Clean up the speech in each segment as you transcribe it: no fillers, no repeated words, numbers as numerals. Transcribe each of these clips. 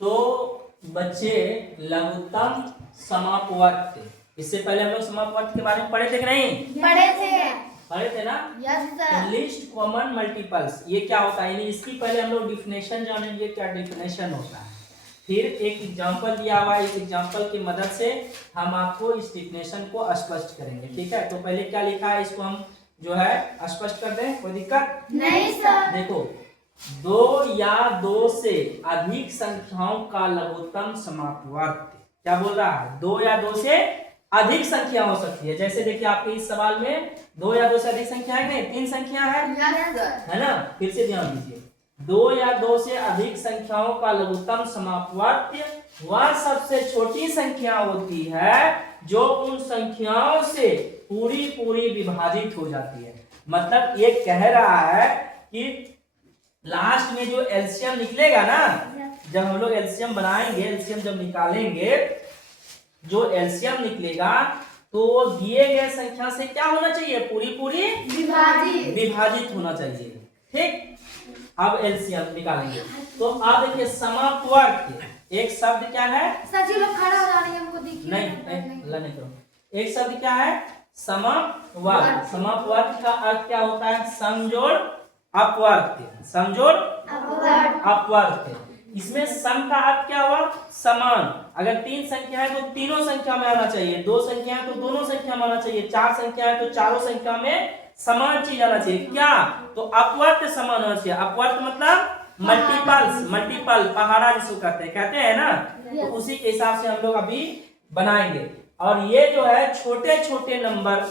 तो बच्चे लघुत्तम समापवर्त, इससे पहले हम लोग समापवर्त के बारे में पढ़े थे कि नहीं? पढ़े थे ना? Yes sir. List common multiples, ये क्या होता है, यानी इसकी पहले हम लोग डिफिनेशन जानेंगे, क्या डिफिनेशन होता है, फिर एक एग्जांपल दिया हुआ है, इस एग्जांपल की मदद से हम आपको इस डिफिनेशन को स्पष्ट करेंगे। ठीक है, तो पहले क्या लिखा है इसको हम जो है स्पष्ट कर दें, कोई दिक्कत नहीं सर। देखो, दो या दो से अधिक संख्याओं का लघुत्तम समापवर्त, क्या बोल रहा है, दो या दो से अधिक संख्या हो सकती है। जैसे देखिए आपके इस सवाल में दो या दो से अधिक संख्या है नहीं, तीन संख्या है, यस सर। है ना? फिर से ध्यान दीजिए, दो या दो से अधिक संख्याओं का लघुत्तम समापवर्त वह सबसे छोटी संख्या होती है जो उन संख्याओं से पूरी पूरी विभाजित हो जाती है। मतलब ये कह रहा है कि लास्ट में जो एलसीएम निकलेगा ना, जब हम लोग एलसीएम बनाएंगे, एलसीएम जब निकालेंगे, जो एलसीएम निकलेगा तो वो दिए गए संख्या से क्या होना चाहिए, पूरी पूरी विभाजित होना चाहिए। ठीक, अब एलसीएम निकालेंगे तो आप देखिए समापवर्त, एक शब्द क्या है, सर जी लोग खड़ा हो जा रही है, हमको दिखिए नहीं अल्लाह नहीं करो, एक शब्द क्या है, समापवर्त। समापवर्त का अर्थ क्या होता है, समजोड़ अपवर्त, समजोड़ अपवर्त। इसमें सम का अर्थ क्या हुआ, समान। अगर तीन संख्या है तो तीनों संख्या में आना चाहिए, दो संख्या है तो दोनों संख्या में आना चाहिए, चार संख्या है तो चारों संख्या में समान चीज आना चाहिए। क्या, तो अपवर्त समान होना चाहिए। अपवर्त मतलब मल्टीपल्स, मल्टीपल पहाड़ा जिसको कहते हैं ना, तो उसी के हिसाब से हम लोग अभी बनाएंगे। और ये जो है छोटे छोटे नंबर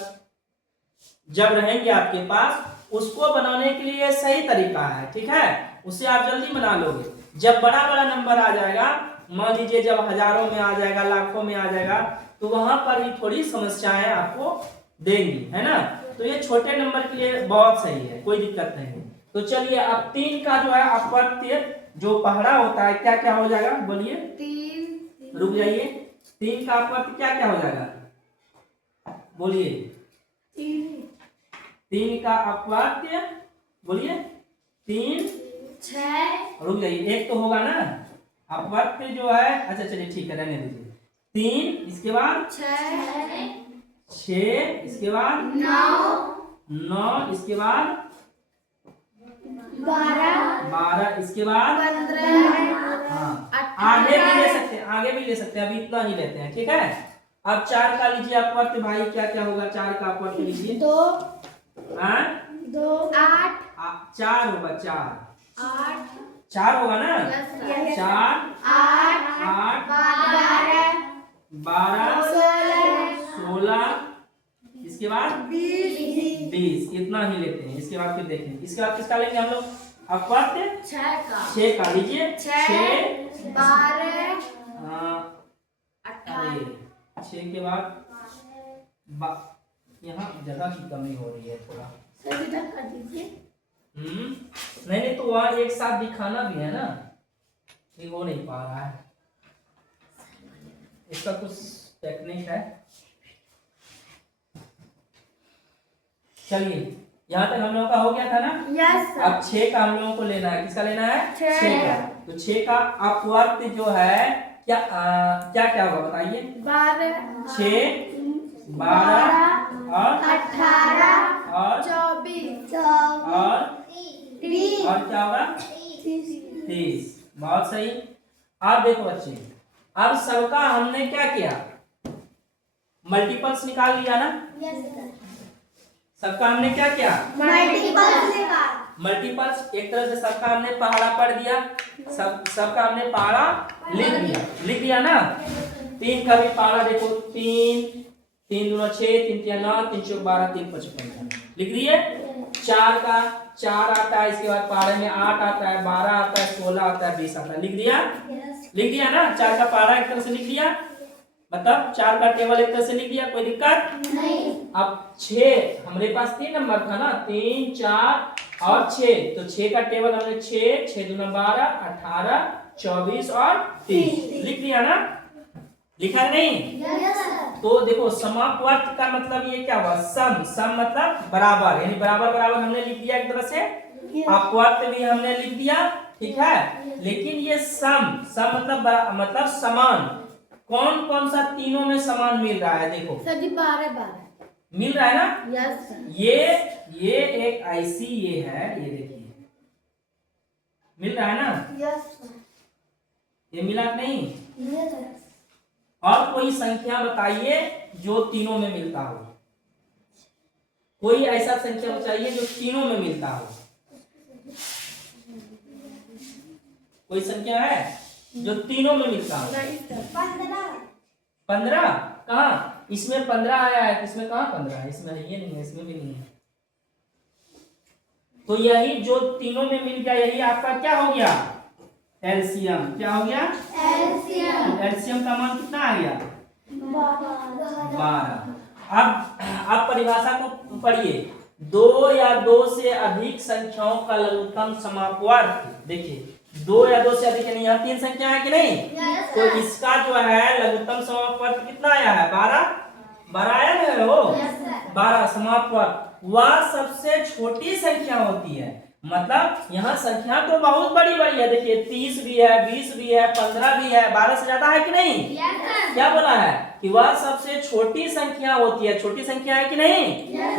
जब रहेंगे आपके पास, उसको बनाने के लिए सही तरीका है। ठीक है, उससे आप जल्दी बना लोगे। जब बड़ा बड़ा नंबर आ जाएगा, मान लीजिए जब हजारों में आ जाएगा, लाखों में आ जाएगा, तो वहां पर भी थोड़ी समस्याएं आपको देंगी, है ना? तो ये छोटे नंबर के लिए बहुत सही है, कोई दिक्कत नहीं। तो चलिए अब तीन का जो है अपवर्त जो पहाड़ा होता है, क्या क्या हो जाएगा बोलिए, तीन, रुक जाइए, तीन का अपवर्त क्या क्या हो जाएगा बोलिए, तीन का अपवर्त बोलिए, तीन, छह, रुक जाइए, एक तो होगा ना अपवर्त जो है, अच्छा चलिए ठीक है, रहने दीजिए, तीन, इसके बाद छह, इसके बाद नौ, इसके बाद 12, इसके बाद 15, हाँ, आगे भी ले सकते हैं, आगे भी ले सकते हैं, अभी इतना ही लेते हैं। ठीक है, अब चार का लीजिए अपवर्त भाई, क्या क्या होगा चार का अपवर्त लीजिए, दो, हाँ 8, चार होगा, चार 8, चार होगा ना, यस, चार, 8, 12, 16, 16, इसके बाद 20, 20, इतना ही लेते हैं। इसके बाद फिर देखेंगे, इसके बाद किसका लेंगे हम लोग अपवर्त, 6 का लीजिए, 6, 12, 18, 6 के बाद यहाँ जगह की कमी हो रही है थोड़ा, कर दीजिए। नहीं तो वहाँ एक साथ दिखाना भी है ना, ये हो नहीं पा रहा है, इसका कुछ टेक्निक है। चलिए यहाँ तक हम लोगों का हो गया था ना, यस। अब 6 का हम लोगों को लेना है, किसका लेना है, 6 का। तो 6 का अपवर्त जो है क्या क्या क्या होगा बताइए, 6, 12 और 18 और 24 और 30 और क्या होगा, 30, बहुत सही। अब देखो बच्चे, अब सबका हमने क्या किया, मल्टीपल्स निकाल लिया ना, सबका हमने क्या किया, मल्टीपल्स एक तरह से सबका हमने पहाड़ा पढ़ दिया, सबका हमने पहाड़ा लिख दिया ना। तीन का भी पहाड़ा देखो, 3, 3 दूना 6, 3 तिया 9, 3 चौक 12, 3 5 15 लिख दिए। 4 का 4 आता है, इसके बाद पहाड़े में 8 आता है, 12 आता है, 16 आता है, 20 आता है, लिख दिया ना। 4 का पहाड़ा एक तरह से लिख दिया, मतलब 4 का टेबल एक तरह से लिख दिया, कोई दिक्कत नहीं। अब 6 हमारे पास 3 नंबर था ना, 3, 4 और 6, तो 6 का टेबल हमने 6, 6 दूना 12, 18, 24 और 30 लिख दिया ना, लिखा नहीं। तो देखो समापवर्त का मतलब ये क्या हुआ, सम मतलब बराबर, यानी बराबर बराबर हमने लिख दिया एक तरह से, अपवर्त भी हमने लिख दिया, ठीक है। लेकिन ये सम सम मतलब समान, कौन कौन सा तीनों में समान मिल रहा है? देखो सर जी 12 मिल रहा है ना। Yes sir. ये एक ऐसी ये है, ये देखिए मिल रहा है ना, यस सर। ये मिला कि नहीं? यस। और कोई संख्या बताइए जो तीनों में मिलता हो, कोई ऐसा संख्या बताइए जो तीनों में मिलता हो। कोई संख्या है जो तीनों में मिलता हो? 15? कहाँ? इसमें 15 आया है, इसमें कहाँ 15 है? इसमें ये नहीं है, इसमें भी नहीं है। तो यही जो तीनों में मिल गया, यही आपका क्या हो गया? एलसीएम। क्या हो गया? एलसीएम। एलसीएम का मान कितना आ गया? 12। अब परिभाषा को पढ़िए। दो या दो से अधिक संख्याओं का लघुत्तम समापवर्ग। देखिए 2 या 2 से अधिक, यानी यहाँ 3 संख्या है कि नहीं? तो इसका जो है लघुत्तम समापवर्ग कितना आया है? 12 आया ना वो? 12 समापवर्ग। वह सबसे छोटी संख्या होती है। मतलब यहाँ संख्या तो बहुत बड़ी बड़ी है, देखिए 30 भी है, 20 भी है, 15 भी है, 12 से ज्यादा है कि नहीं? क्या बोला है कि वह सबसे छोटी संख्या होती है। छोटी संख्या है कि नहीं?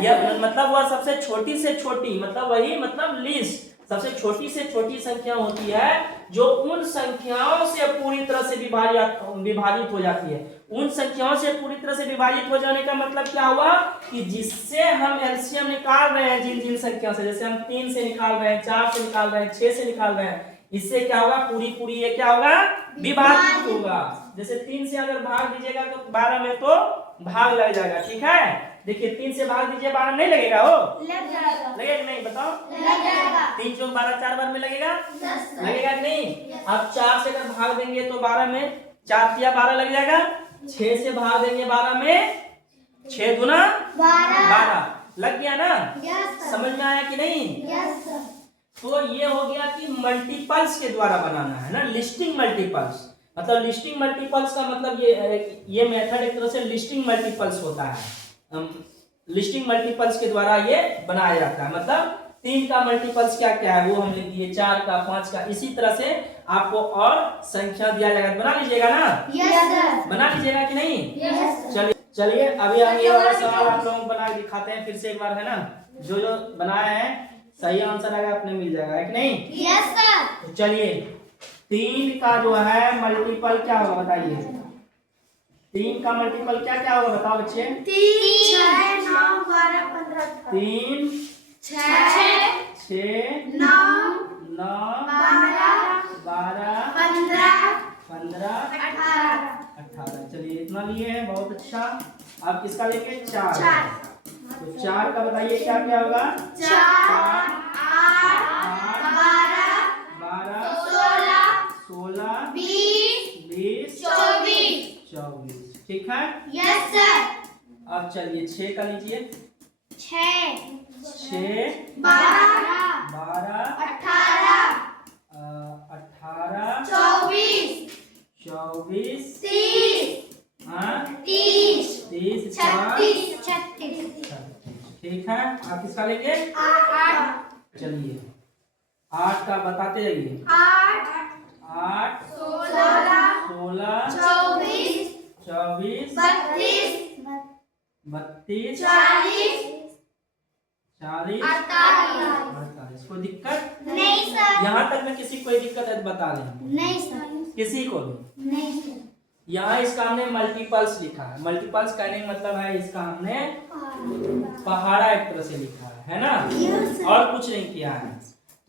यह मतलब वह सबसे छोटी से छोटी, मतलब वही मतलब लीस्ट, सबसे छोटी से छोटी संख्या होती है जो उन संख्याओं से पूरी तरह से विभाजित हो जाती है। उन संख्याओं से पूरी तरह से विभाजित हो जाने का मतलब क्या हुआ कि जिससे हम एलसीएम निकाल रहे हैं, जिन जिन संख्या से, जैसे हम 3 से निकाल रहे हैं, 4 से निकाल रहे हैं, 6 से निकाल रहे हैं, इससे क्या होगा? पूरी ये क्या होगा? विभाजित होगा। जैसे 3 से अगर भाग दीजिएगा तो 12 में तो भाग लग जाएगा, ठीक है। देखिए 3 से भाग दीजिए, 12 नहीं लगेगा? हो लग जाएगा। लगेगा नहीं? बताओ। लग जाएगा। 3 चौक 12, 4 बार में लगेगा? लगेगा कि नहीं? अब 4 से अगर भाग देंगे तो 12 में 4 तिया 12 लग जाएगा। 6 से भाग देंगे 12 में 6 दूना 12 लग गया ना? समझ में आया कि नहीं? तो ये हो गया कि मल्टीपल्स के द्वारा बनाना है ना, लिस्टिंग मल्टीपल्स। मतलब लिस्टिंग मल्टीपल्स का मतलब ये मेथड एक तरह से लिस्टिंग मल्टीपल्स होता है। लिस्टिंग मल्टीपल्स के द्वारा ये बनाया जाता है। मतलब 3 का मल्टीपल्स क्या क्या है वो हम लिख दिए, 4 का, 5 का। इसी तरह से आपको और संख्या दिया जाएगा, बना लीजिएगा ना? बना लीजिएगा कि नहीं? चलिए अभी हम ये वाला सवाल आप लोगों को बना के दिखाते हैं फिर से एक बार, है ना? जो जो बनाया है सही आंसर आएगा अपने मिल जाएगा, है कि नहीं? Yes sir. तो चलिए 3 का जो है मल्टीपल क्या होगा बताइए? 3 का मल्टीपल क्या क्या होगा बताओ बच्चे? 3 6 9 12 15 3 6 6 9 12 15 15 18। चलिए इतना लिए हैं, बहुत अच्छा। अब किसका लेंगे? 4। तो 4 का बताइए क्या क्या होगा? 4 8 12 16 20 20 24। ठीक है। Yes sir. अब चलिए 6 का लीजिए। 6 12 18 18 24 30 30 36 ठीक है। आप किसका लेंगे? 8 चलिए 8 का बताते जाइए। 8 8 16 24 32 32 40 48। कोई दिक्कत? नहीं सर। यहाँ तक में किसी कोई दिक्कत है बता दें? नहीं सर। किसी को भी? नहीं सर। यहाँ इसका हमने मल्टीपल्स लिखा है। मल्टीपल्स कहने का मतलब है इसका हमने पहाड़ा एक तरह से लिखा है ना? और कुछ नहीं किया है।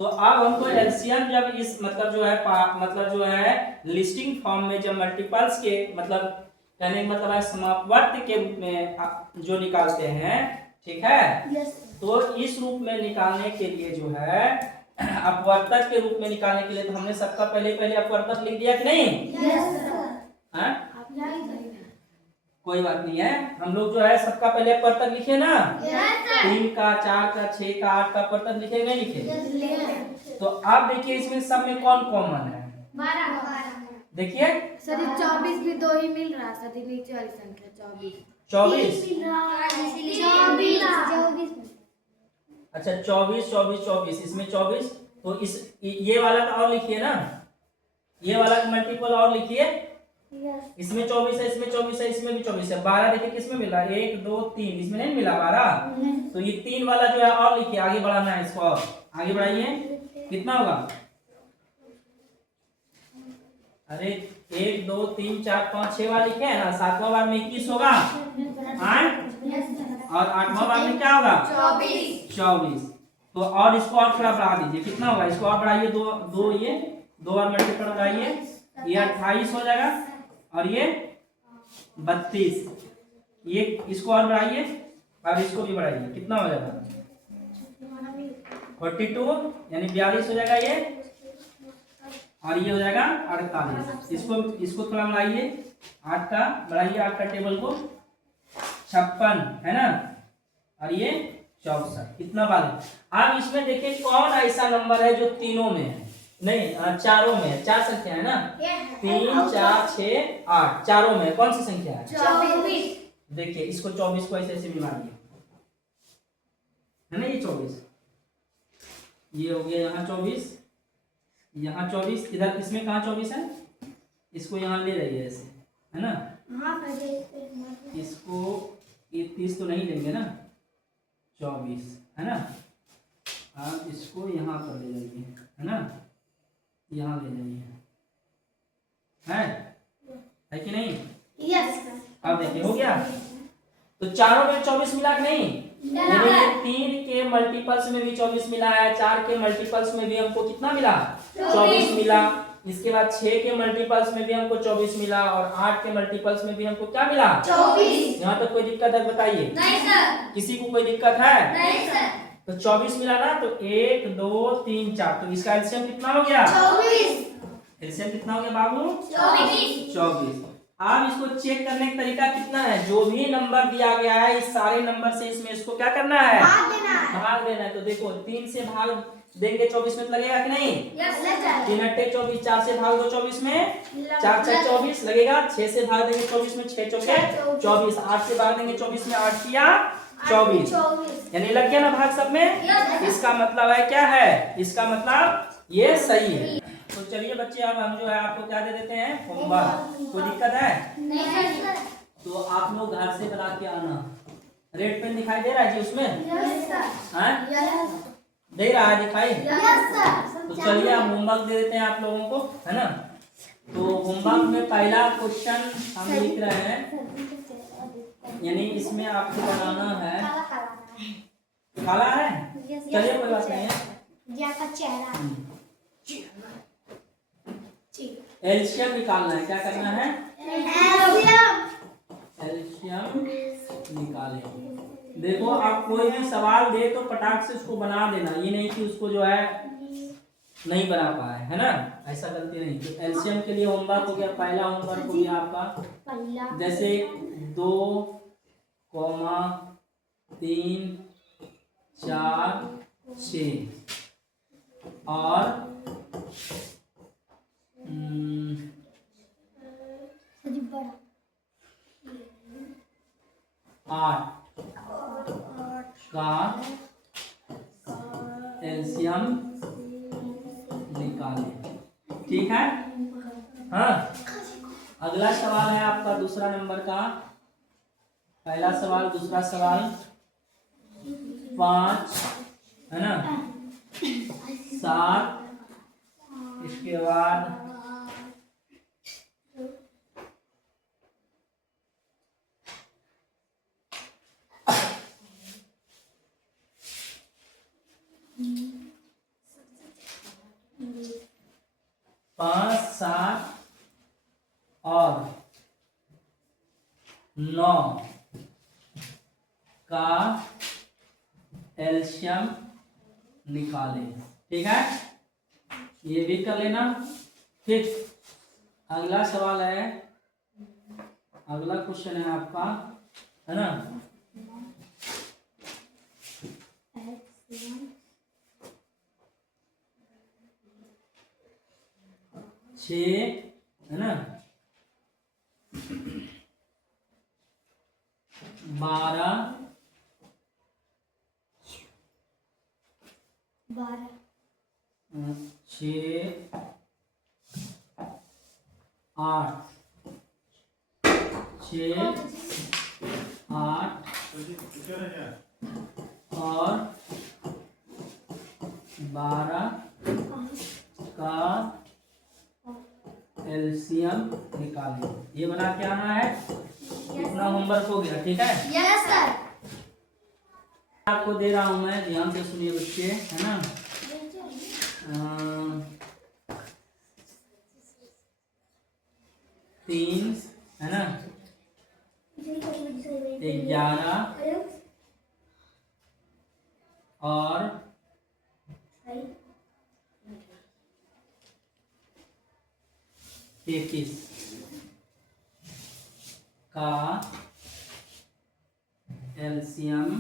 तो अब हमको एलसीएम जब इस मतलब जो है लिस्टिंग फॉर्म में जब मल्टीपल्स के मतलब कहने का मतलब है समापवर्त के रूप में जो निकालते हैं, ठीक है? तो इस रूप में निकालने के लिए जो है अपवर्तक के रूप में निकालने के लिए तो हमने सबका पहले अपवर्तक लिख दिया कि नहीं? हाँ? कोई बात नहीं है, हम लोग जो है सबका पहले अपवर्तक लिखे ना। 3 का 4 का 6 का 8 का अपवर्तक लिखे नहीं लिखे? तो आप देखिए इसमें सब में कौन कॉमन है? 12 देखिए सर 24 भी 2 ही मिल रहा है सर, नीचे वाली संख्या 24। 24 अच्छा 24 24 24 इसमें 24 तो इस ये वाला का और लिखिए ना, ये वाला का मल्टीपल और लिखिए। इसमें 24 है, इसमें 24 है, इसमें भी 24 है। 12 देखिए किसमें मिला, 1 2 3, इसमें नहीं मिला 12। तो ये 3 वाला जो है और लिखिए, आगे बढ़ाना है इसको, और आगे बढ़ाइए। कितना होगा, अरे 1 2 3 4 5 6 बार लिखे है ना, 7वां बार में 21 होगा, 8 और 8वां बार में क्या होगा, 24। तो और इसको और थोड़ा बढ़ा दीजिए, कितना होगा, इसको और बढ़ाइए, दो दो, ये 2 बार मल्टीपल बढ़ाइए, ये 28 हो जाएगा, और ये 32, ये इसको और बढ़ाइए और इसको भी बढ़ाइए, कितना हो जाएगा 42, यानी 42 हो जाएगा ये, और ये हो जाएगा 48। इसको थोड़ा बढ़ाइए, 8 का बढ़ाइए, 8 का टेबल को 56 है ना, और ये 64, कितना बार। अब इसमें देखिए कौन ऐसा नंबर है जो तीनों में है, नहीं चारों में है, 4 संख्या है ना, 3 4 6 8, चारों में कौन सी संख्या है, 24। देखिए इसको 24 को ऐसे ऐसे मिला दिए है ना, ये 24, ये हो गया यहाँ 24, यहाँ 24, इधर इसमें कहाँ 24 है, इसको यहाँ ले जाइए ऐसे, है ना, इसको 30 तो नहीं देंगे ना, 24 है ना, आप इसको यहाँ पर ले जाइए, है ना, यहाँ ले जाइए, है कि नहीं, अब देखिए हो गया। तो चारों में 24 मिला कि नहीं, यानी ये 3 के मल्टीपल्स में भी 24 मिला है, 4 के मल्टीपल्स में भी हमको कितना मिला, 24 मिला, इसके बाद 6 के मल्टीपल्स में भी हमको 24 मिला, और 8 के मल्टीपल्स में भी हमको क्या मिला, 24। यहाँ तक कोई दिक्कत है बताइए, नहीं सर, किसी को कोई दिक्कत है, नहीं सर। तो 24 मिला ना, तो 1 2 3 4, तो इसका एलसीएम कितना हो गया, 24। एलसीएम कितना हो गया बाबू, 24। अब इसको चेक करने का तरीका कितना है, जो भी नंबर दिया गया है इस सारे नंबर से इसमें इसको क्या करना है, भाग देना है। तो देखो 3 से भाग देंगे 24 में, तो लगेगा कि नहीं, 3 अट्ठे 24, 4 से भाग दो 24 में, 4 4 24 लगेगा, 6 से भाग देंगे 24 में, 6 चौके 24, 8 से भाग देंगे 24 में, 8 किया 24, यानी लग गया ना भाग सब में। इसका मतलब है क्या है, इसका मतलब ये सही है। तो चलिए बच्चे, अब हम जो है आपको क्या दे देते हैं, होमवर्क। कोई दिक्कत है, नहीं सर। तो आप लोग घर से बना के आना। रेड पेन दिखाई दे रहा है जी उसमें, दे रहा है दिखाई, तो चलिए हम होमवर्क दे देते हैं आप लोगों को, है ना। तो होमवर्क में पहला क्वेश्चन हम लिख रहे हैं, यानी इसमें आपको बनाना है, काला है, चलिए कोई बात नहीं है, एलसीएम निकालना है। क्या करना है, एलसीएम निकालें। देखो आप कोई भी सवाल दे तो पटाख से उसको बना देना, ये नहीं कि उसको जो है नहीं बना पाए, है ना, ऐसा गलती नहीं। तो एलसीएम के लिए होमवर्क हो गया, पहला होमवर्क हो गया आपका, जैसे 2, 3 4 6 और 8 का एलसीएम निकालें, ठीक है। हाँ, अगला सवाल है आपका दूसरा नंबर का, पहला सवाल, दूसरा सवाल 5 है ना, 7, इसके बाद 5 7 और 9 का एलसीएम निकालें, ठीक है, ये भी कर लेना। फिर अगला सवाल है, अगला क्वेश्चन है आपका, है ना, छः है ना, 12 6 8 6 8 और 12 का एलसीएम निकालें। ये बना के आना है। इतना होमवर्क हो गया, ठीक है। Yes sir. आपको दे रहा हूं मैं, ध्यान से सुनिए बच्चे, है ना। 3 है ना, 11 और 33 का एलसीएम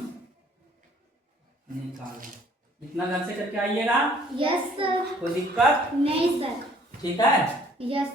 निकालें। इतना घर से करके आइएगा। Yes sir. कोई दिक्कत नहीं सर। ठीक है। यस।